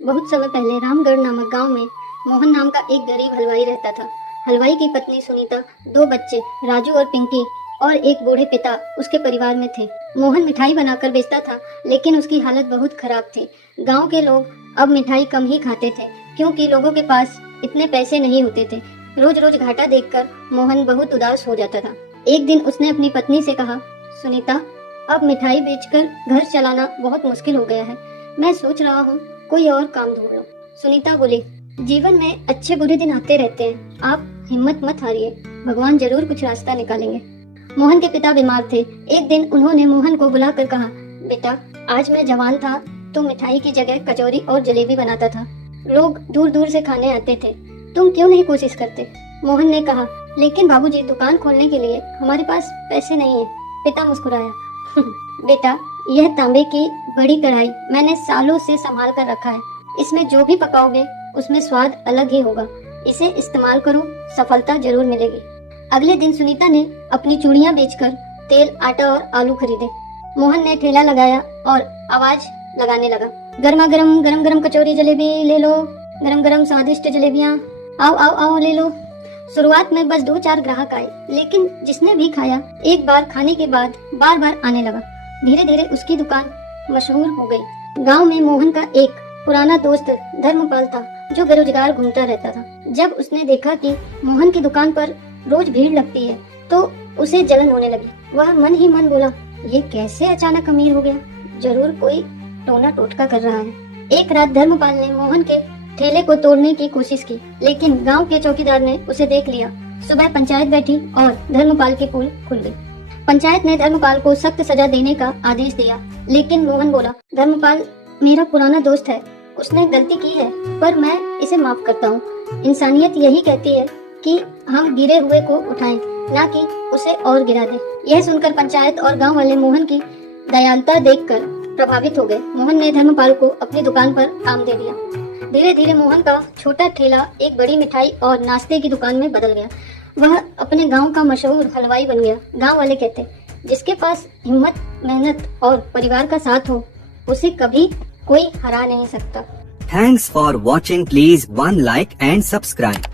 बहुत समय पहले रामगढ़ नामक गांव में मोहन नाम का एक गरीब हलवाई रहता था। हलवाई की पत्नी सुनीता, 2 बच्चे राजू और पिंकी और एक बूढ़े पिता उसके परिवार में थे। मोहन मिठाई बनाकर बेचता था, लेकिन उसकी हालत बहुत खराब थी। गांव के लोग अब मिठाई कम ही खाते थे, क्योंकि लोगों के पास इतने पैसे नहीं होते थे। रोज रोज घाटा देखकर मोहन बहुत उदास हो जाता था। एक दिन उसने अपनी पत्नी से कहा, सुनीता, अब मिठाई बेचकर घर चलाना बहुत मुश्किल हो गया है। मैं सोच रहा हूँ कोई और काम ढूंढ लो। सुनीता बोली, जीवन में अच्छे बुरे दिन आते रहते हैं, आप हिम्मत मत हारिए, भगवान जरूर कुछ रास्ता निकालेंगे। मोहन के पिता बीमार थे। एक दिन उन्होंने मोहन को बुलाकर कहा, बेटा, आज मैं जवान था तो मिठाई की जगह कचौरी और जलेबी बनाता था। लोग दूर दूर से खाने आते थे, तुम क्यों नहीं कोशिश करते? मोहन ने कहा, लेकिन बाबूजी, दुकान खोलने के लिए हमारे पास पैसे नहीं है। पिता मुस्कुराया, बेटा, यह तांबे की बड़ी कढ़ाई मैंने सालों से संभाल कर रखा है। इसमें जो भी पकाओगे उसमें स्वाद अलग ही होगा। इसे इस्तेमाल करो, सफलता जरूर मिलेगी। अगले दिन सुनीता ने अपनी चूड़ियां बेचकर तेल, आटा और आलू खरीदे। मोहन ने ठेला लगाया और आवाज लगाने लगा, गर्मा गर्म गरम गरम कचौरी जलेबी ले लो, गरम गरम स्वादिष्ट जलेबियां, आओ आओ आओ ले लो। शुरुआत में बस 2-4 ग्राहक आए, लेकिन जिसने भी खाया एक बार खाने के बाद बार बार आने लगा। धीरे धीरे उसकी दुकान मशहूर हो गई। गांव में मोहन का एक पुराना दोस्त धर्मपाल था, जो बेरोजगार घूमता रहता था। जब उसने देखा कि मोहन की दुकान पर रोज भीड़ लगती है, तो उसे जलन होने लगी। वह मन ही मन बोला, ये कैसे अचानक अमीर हो गया? जरूर कोई टोना टोटका कर रहा है। एक रात धर्मपाल ने मोहन के ठेले को तोड़ने की कोशिश की, लेकिन गांव के चौकीदार ने उसे देख लिया। सुबह पंचायत बैठी और धर्मपाल की पोल खुल गई। पंचायत ने धर्मपाल को सख्त सजा देने का आदेश दिया, लेकिन मोहन बोला, धर्मपाल मेरा पुराना दोस्त है, उसने गलती की है, पर मैं इसे माफ करता हूँ। इंसानियत यही कहती है कि हम गिरे हुए को उठाएं, ना कि उसे और गिरा दें। यह सुनकर पंचायत और गांव वाले मोहन की दयालुता देखकर प्रभावित हो गए। मोहन ने धर्मपाल को अपनी दुकान पर काम दे दिया। धीरे धीरे मोहन का छोटा ठेला एक बड़ी मिठाई और नाश्ते की दुकान में बदल गया। वह अपने गांव का मशहूर हलवाई बन गया। गांव वाले कहते, जिसके पास हिम्मत, मेहनत और परिवार का साथ हो, उसे कभी कोई हरा नहीं सकता। Thanks for watching. Please one like and subscribe.